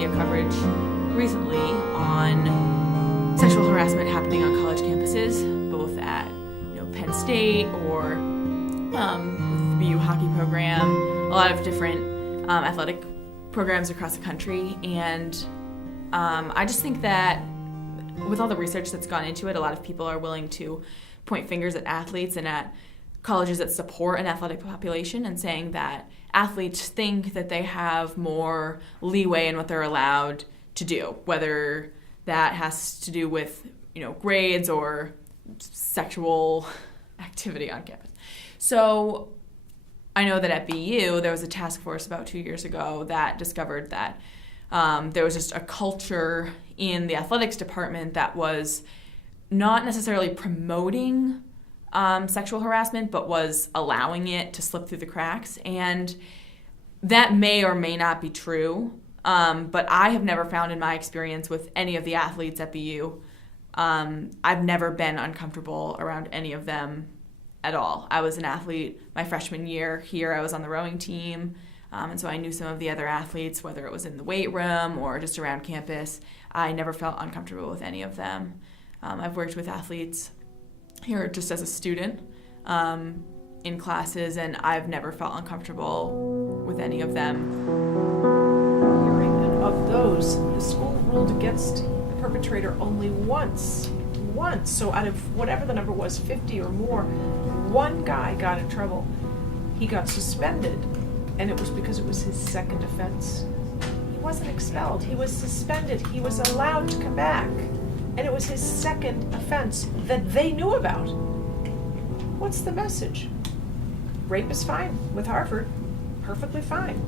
media coverage recently on sexual harassment happening on college campuses, both at Penn State or with the BU hockey program, a lot of different athletic programs across the country. And I just think that with all the research that's gone into it, a lot of people are willing to point fingers at athletes and at colleges that support an athletic population and saying that athletes think that they have more leeway in what they're allowed to do, whether that has to do with grades or sexual activity on campus. So I know that at BU there was a task force about 2 years ago that discovered that there was just a culture in the athletics department that was not necessarily promoting sexual harassment, but was allowing it to slip through the cracks. And that may or may not be true, but I have never found in my experience with any of the athletes at BU, I've never been uncomfortable around any of them at all. I was an athlete my freshman year here. I was on the rowing team, and so I knew some of the other athletes, whether it was in the weight room or just around campus. I never felt uncomfortable with any of them. I've worked with athletes here just as a student in classes, and I've never felt uncomfortable with any of them. And of those, the school ruled against the perpetrator only once. So out of whatever the number was, 50 or more, one guy got in trouble. He got suspended, and it was because it was his second offense. He wasn't expelled, he was suspended. He was allowed to come back. And it was his second offense that they knew about. What's the message? Rape is fine with Harvard, perfectly fine.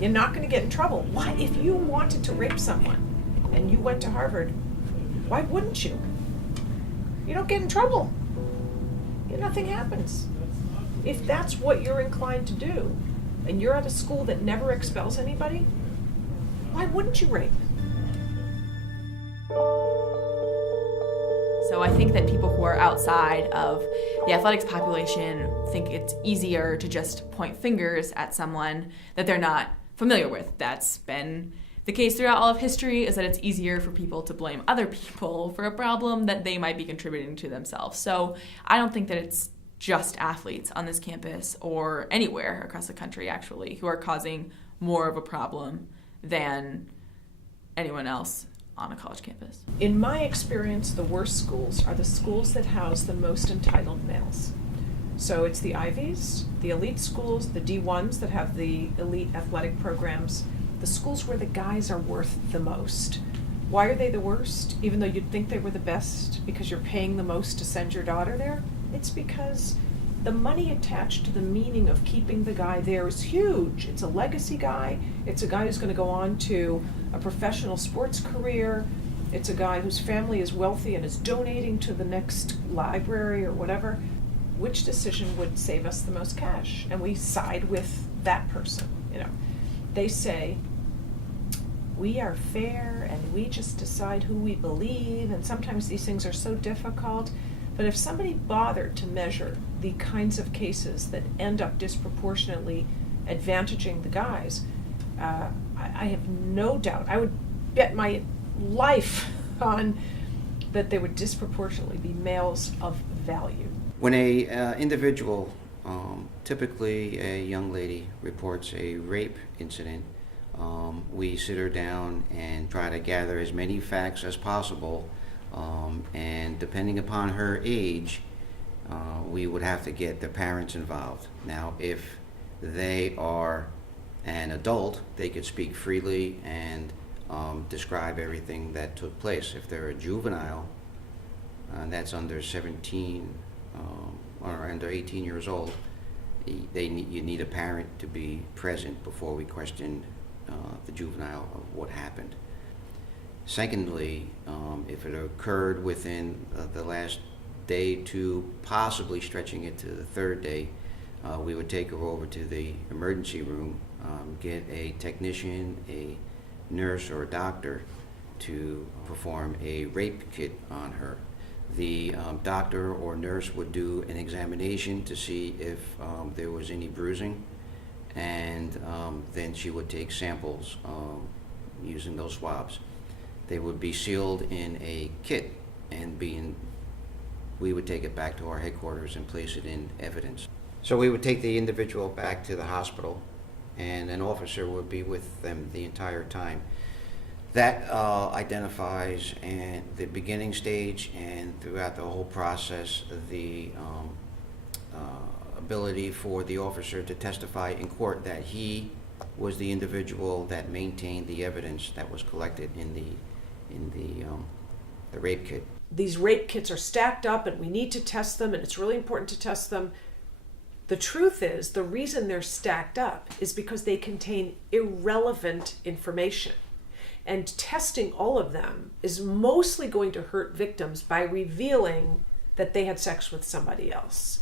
You're not going to get in trouble. Why? If you wanted to rape someone and you went to Harvard, why wouldn't you? You don't get in trouble. Nothing happens. If that's what you're inclined to do, and you're at a school that never expels anybody, why wouldn't you rape? So I think that people who are outside of the athletics population think it's easier to just point fingers at someone that they're not familiar with. That's been the case throughout all of history, is that it's easier for people to blame other people for a problem that they might be contributing to themselves. So I don't think that it's just athletes on this campus or anywhere across the country, actually, who are causing more of a problem than anyone else on a college campus. In my experience, the worst schools are the schools that house the most entitled males. So it's the Ivies, the elite schools, the D1s that have the elite athletic programs, the schools where the guys are worth the most. Why are they the worst, even though you'd think they were the best because you're paying the most to send your daughter there? It's because the money attached to the meaning of keeping the guy there is huge. It's a legacy guy. It's a guy who's going to go on to a professional sports career. It's a guy whose family is wealthy and is donating to the next library or whatever. Which decision would save us the most cash? And we side with that person. They say, we are fair and we just decide who we believe, and sometimes these things are so difficult. But if somebody bothered to measure the kinds of cases that end up disproportionately advantaging the guys, I have no doubt, I would bet my life on that there would disproportionately be males of value. When a individual, typically a young lady, reports a rape incident, we sit her down and try to gather as many facts as possible, and depending upon her age, we would have to get the parents involved. Now, if they are an adult, they could speak freely and describe everything that took place. If they're a juvenile, that's under 17 or under 18 years old, you need a parent to be present before we question the juvenile of what happened. Secondly, if it occurred within the last day, two, possibly stretching it to the third day, we would take her over to the emergency room, get a technician, a nurse, or a doctor to perform a rape kit on her. The doctor or nurse would do an examination to see if there was any bruising, and then she would take samples using those swabs. They would be sealed in a kit and we would take it back to our headquarters and place it in evidence. So we would take the individual back to the hospital, and an officer would be with them the entire time. That identifies and the beginning stage and throughout the whole process the ability for the officer to testify in court that he was the individual that maintained the evidence that was collected in the rape kit. These rape kits are stacked up and we need to test them, and it's really important to test them. The truth is, the reason they're stacked up is because they contain irrelevant information. And testing all of them is mostly going to hurt victims by revealing that they had sex with somebody else.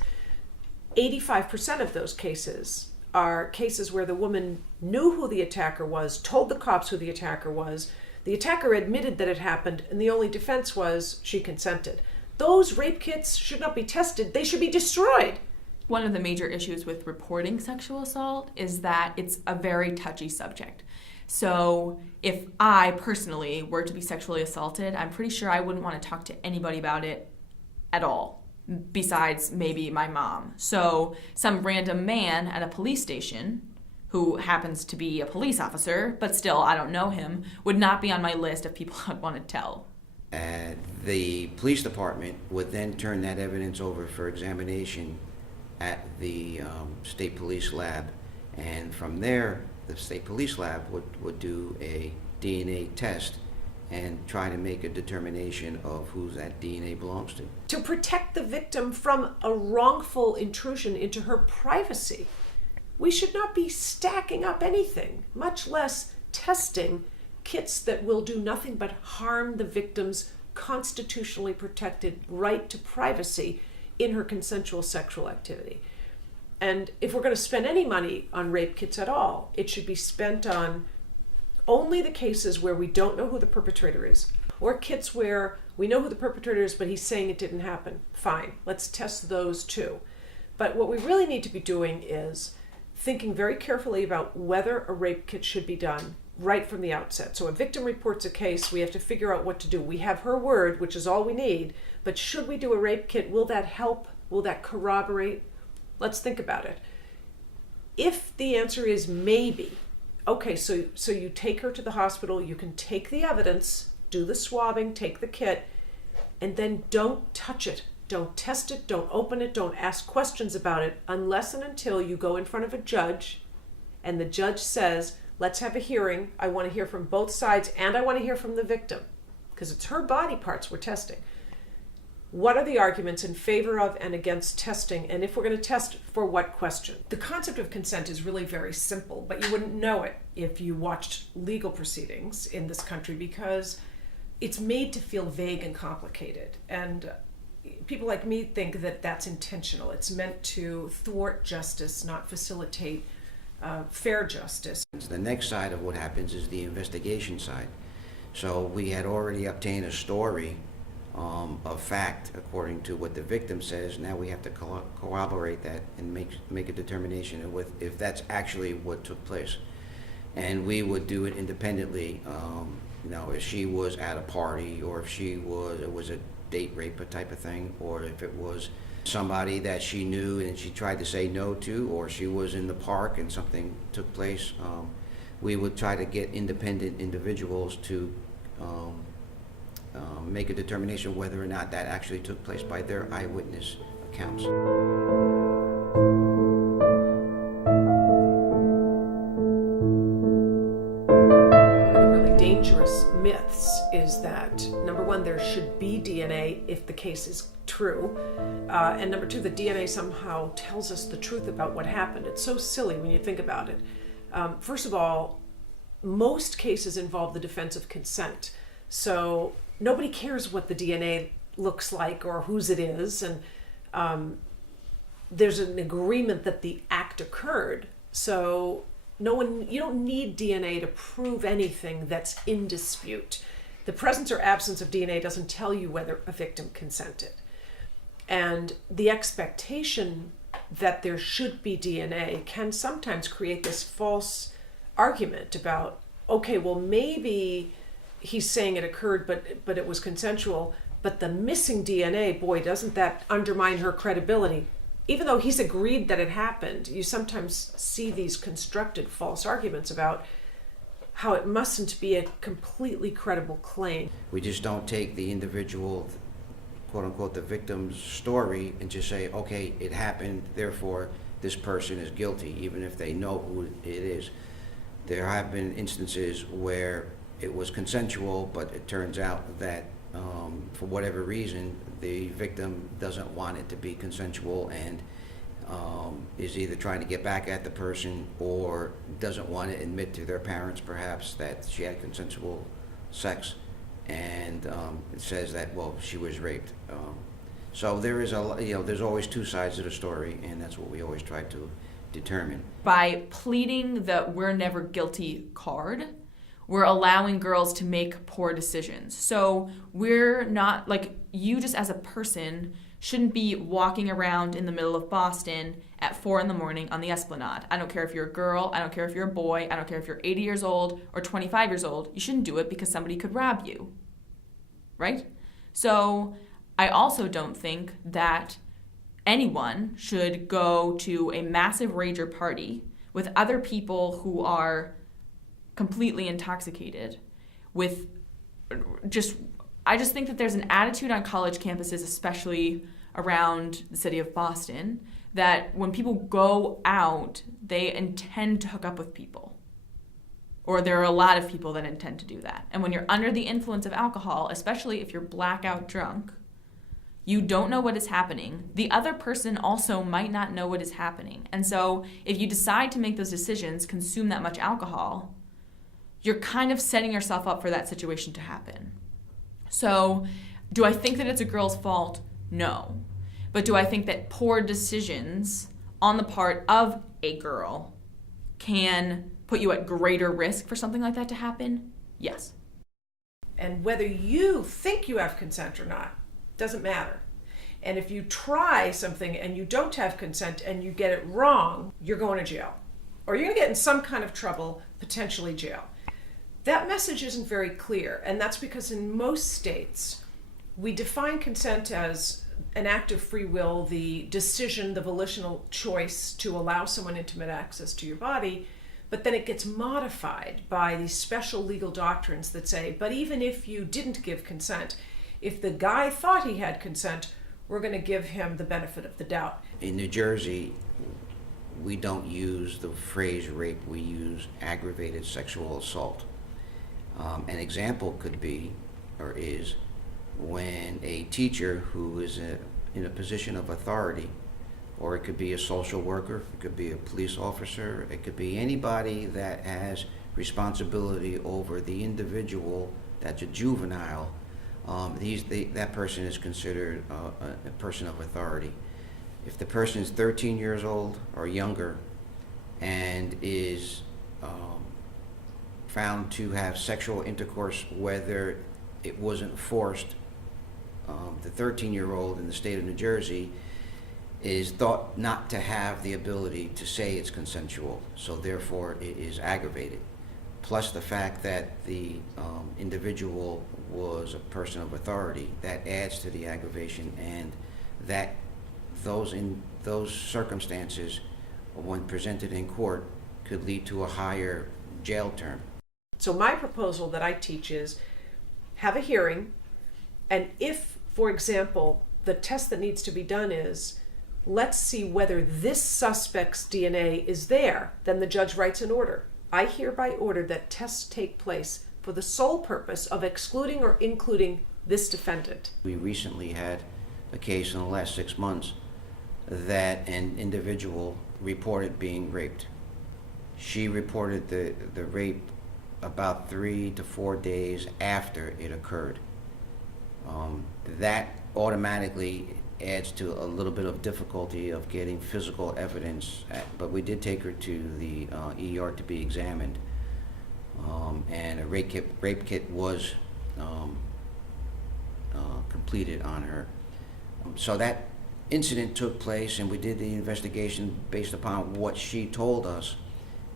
85% of those cases are cases where the woman knew who the attacker was, told the cops who the attacker was, the attacker admitted that it happened, and the only defense was she consented. Those rape kits should not be tested, they should be destroyed. One of the major issues with reporting sexual assault is that it's a very touchy subject. So if I personally were to be sexually assaulted, I'm pretty sure I wouldn't want to talk to anybody about it at all, besides maybe my mom. So some random man at a police station who happens to be a police officer, but still I don't know him, would not be on my list of people I'd want to tell. The police department would then turn that evidence over for examination at the state police lab, and from there the state police lab would do a DNA test and try to make a determination of who that DNA belongs to. To protect the victim from a wrongful intrusion into her privacy. We should not be stacking up anything, much less testing kits that will do nothing but harm the victim's constitutionally protected right to privacy in her consensual sexual activity. And if we're going to spend any money on rape kits at all, it should be spent on only the cases where we don't know who the perpetrator is, or kits where we know who the perpetrator is but he's saying it didn't happen. Fine, let's test those too. But what we really need to be doing is thinking very carefully about whether a rape kit should be done right from the outset. So a victim reports a case, we have to figure out what to do. We have her word, which is all we need, but should we do a rape kit? Will that help? Will that corroborate? Let's think about it. If the answer is maybe, okay, so you take her to the hospital, you can take the evidence, do the swabbing, take the kit, and then don't touch it. Don't test it, don't open it, don't ask questions about it unless and until you go in front of a judge and the judge says, let's have a hearing. I want to hear from both sides and I want to hear from the victim because it's her body parts we're testing. What are the arguments in favor of and against testing? And if we're going to test, for what question? The concept of consent is really very simple, but you wouldn't know it if you watched legal proceedings in this country because it's made to feel vague and complicated. And people like me think that that's intentional. It's meant to thwart justice, not facilitate fair justice. The next side of what happens is the investigation side. So we had already obtained a story of fact according to what the victim says. Now we have to corroborate that and make a determination of if that's actually what took place. And we would do it independently. If she was at a party, or if it was a date rape type of thing, or if it was somebody that she knew and she tried to say no to, or she was in the park and something took place, we would try to get independent individuals to make a determination whether or not that actually took place by their eyewitness accounts. Myths is that, number one, there should be DNA if the case is true, and number two, the DNA somehow tells us the truth about what happened. It's so silly when you think about it. First of all, most cases involve the defense of consent, so nobody cares what the DNA looks like or whose it is, and there's an agreement that the act occurred, so you don't need DNA to prove anything that's in dispute. The presence or absence of DNA doesn't tell you whether a victim consented. And the expectation that there should be DNA can sometimes create this false argument about, okay, well, maybe he's saying it occurred, but it was consensual. But the missing DNA, boy, doesn't that undermine her credibility? Even though he's agreed that it happened, you sometimes see these constructed false arguments about how it mustn't be a completely credible claim. We just don't take the individual, quote unquote, the victim's story and just say, okay, it happened, therefore this person is guilty, even if they know who it is. There have been instances where it was consensual, but it turns out that for whatever reason, the victim doesn't want it to be consensual and is either trying to get back at the person or doesn't want to admit to their parents, perhaps, that she had consensual sex, and it says that, well, she was raped. So there is there's always two sides to the story, and that's what we always try to determine. By pleading the "we're never guilty" card, we're allowing girls to make poor decisions. So we're not, like, you just as a person shouldn't be walking around in the middle of Boston at 4 a.m. on the Esplanade. I don't care if you're a girl, I don't care if you're a boy, I don't care if you're 80 years old or 25 years old. You shouldn't do it because somebody could rob you, right? So I also don't think that anyone should go to a massive rager party with other people who are completely intoxicated with I just think that there's an attitude on college campuses, especially around the city of Boston, that when people go out, they intend to hook up with people. Or there are a lot of people that intend to do that. And when you're under the influence of alcohol, especially if you're blackout drunk, you don't know what is happening. The other person also might not know what is happening. And so if you decide to make those decisions, consume that much alcohol, you're kind of setting yourself up for that situation to happen. So do I think that it's a girl's fault? No. But do I think that poor decisions on the part of a girl can put you at greater risk for something like that to happen? Yes. And whether you think you have consent or not doesn't matter. And if you try something and you don't have consent and you get it wrong, you're going to jail. Or you're going to get in some kind of trouble, potentially jail. That message isn't very clear, and that's because in most states, we define consent as an act of free will, the decision, the volitional choice to allow someone intimate access to your body, but then it gets modified by these special legal doctrines that say, but even if you didn't give consent, if the guy thought he had consent, we're going to give him the benefit of the doubt. In New Jersey, we don't use the phrase rape, we use aggravated sexual assault. An example could be, or is, when a teacher who is in a position of authority, or it could be a social worker, it could be a police officer, it could be anybody that has responsibility over the individual that's a juvenile, that person is considered a person of authority. If the person is 13 years old or younger and is found to have sexual intercourse, whether it wasn't forced, the 13-year-old in the state of New Jersey is thought not to have the ability to say it's consensual, so therefore it is aggravated. Plus the fact that the individual was a person of authority, that adds to the aggravation, and that those circumstances, when presented in court, could lead to a higher jail term. So my proposal that I teach is have a hearing, and if, for example, the test that needs to be done is, let's see whether this suspect's DNA is there, then the judge writes an order. I hereby order that tests take place for the sole purpose of excluding or including this defendant. We recently had a case in the last 6 months that an individual reported being raped. She reported the rape about 3 to 4 days after it occurred. That automatically adds to a little bit of difficulty of getting physical evidence, but we did take her to the ER to be examined, and a rape kit was completed on her. So that incident took place, and we did the investigation based upon what she told us,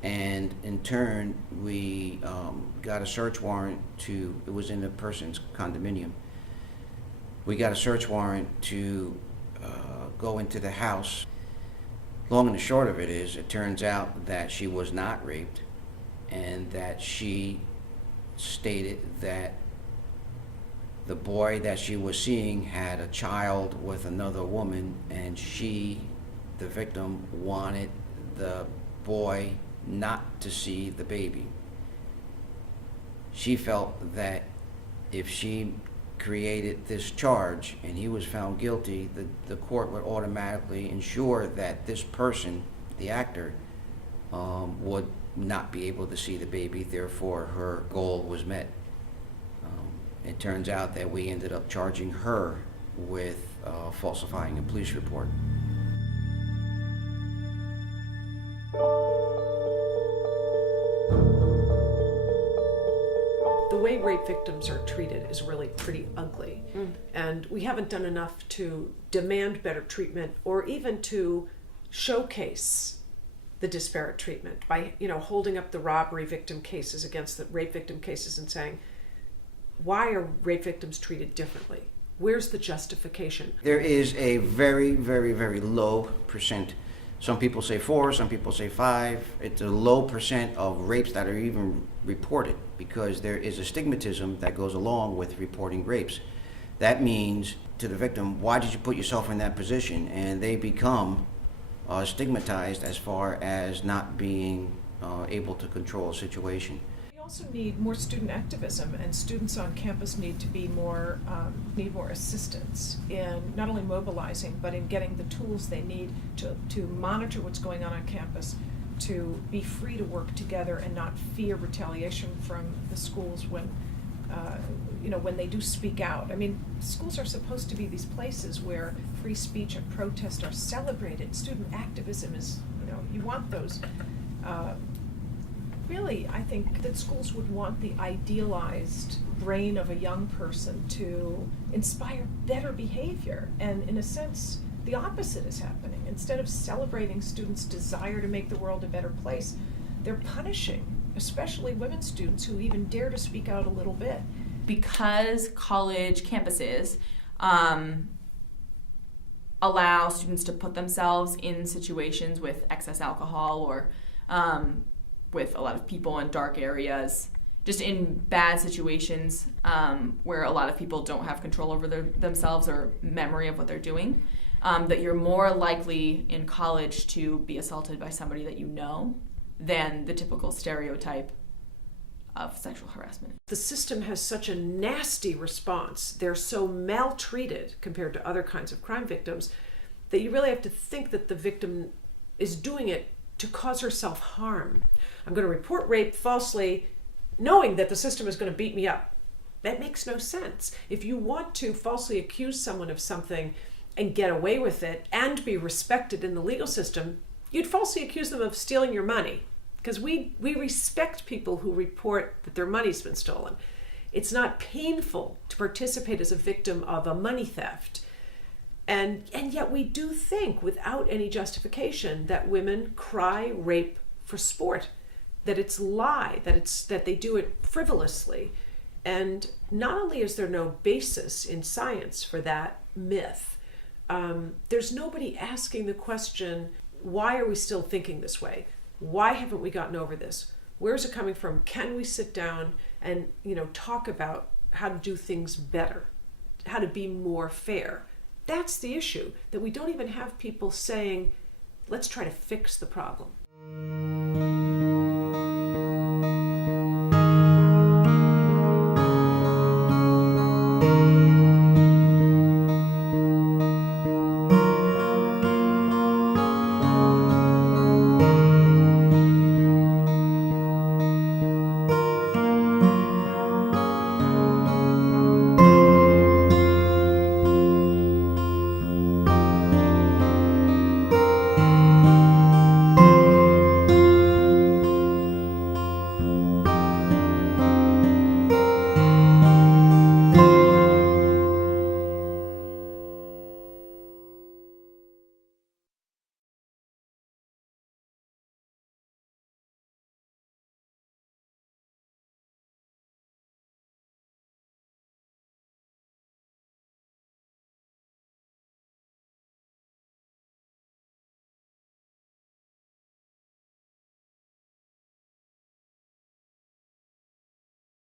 And in turn, we got a search warrant it was in the person's condominium. We got a search warrant to go into the house. Long and the short of it is, it turns out that she was not raped, and that she stated that the boy that she was seeing had a child with another woman, and she, the victim, wanted the boy not to see the baby. She felt that if she created this charge and he was found guilty, the court would automatically ensure that this person, the actor, would not be able to see the baby. Therefore, her goal was met. It turns out that we ended up charging her with falsifying a police report. The way rape victims are treated is really pretty ugly. And we haven't done enough to demand better treatment, or even to showcase the disparate treatment by, holding up the robbery victim cases against the rape victim cases and saying, why are rape victims treated differently? Where's the justification? There is a very, very, very low percent. Some people say 4, some people say 5. It's a low percent of rapes that are even reported, because there is a stigmatism that goes along with reporting rapes. That means to the victim, why did you put yourself in that position? And they become stigmatized as far as not being able to control a situation. We also need more student activism, and students on campus need to be more assistance in not only mobilizing, but in getting the tools they need to monitor what's going on campus, to be free to work together and not fear retaliation from the schools when they do speak out. I mean, schools are supposed to be these places where free speech and protest are celebrated. Student activism is, you want those. Really, I think that schools would want the idealized brain of a young person to inspire better behavior. And in a sense, the opposite is happening. Instead of celebrating students' desire to make the world a better place, they're punishing, especially women students who even dare to speak out a little bit. Because college campuses allow students to put themselves in situations with excess alcohol, or with a lot of people in dark areas, just in bad situations where a lot of people don't have control over themselves or memory of what they're doing, that you're more likely in college to be assaulted by somebody that you know than the typical stereotype of sexual harassment. The system has such a nasty response. They're so maltreated compared to other kinds of crime victims that you really have to think that the victim is doing it to cause herself harm. I'm going to report rape falsely, knowing that the system is going to beat me up. That makes no sense. If you want to falsely accuse someone of something and get away with it and be respected in the legal system, you'd falsely accuse them of stealing your money. Because we respect people who report that their money's been stolen. It's not painful to participate as a victim of a money theft. And yet we do think, without any justification, that women cry rape for sport, that it's lie, that they do it frivolously. And not only is there no basis in science for that myth, there's nobody asking the question, why are we still thinking this way? Why haven't we gotten over this? Where's it coming from? Can we sit down and talk about how to do things better, how to be more fair? That's the issue, that we don't even have people saying, let's try to fix the problem.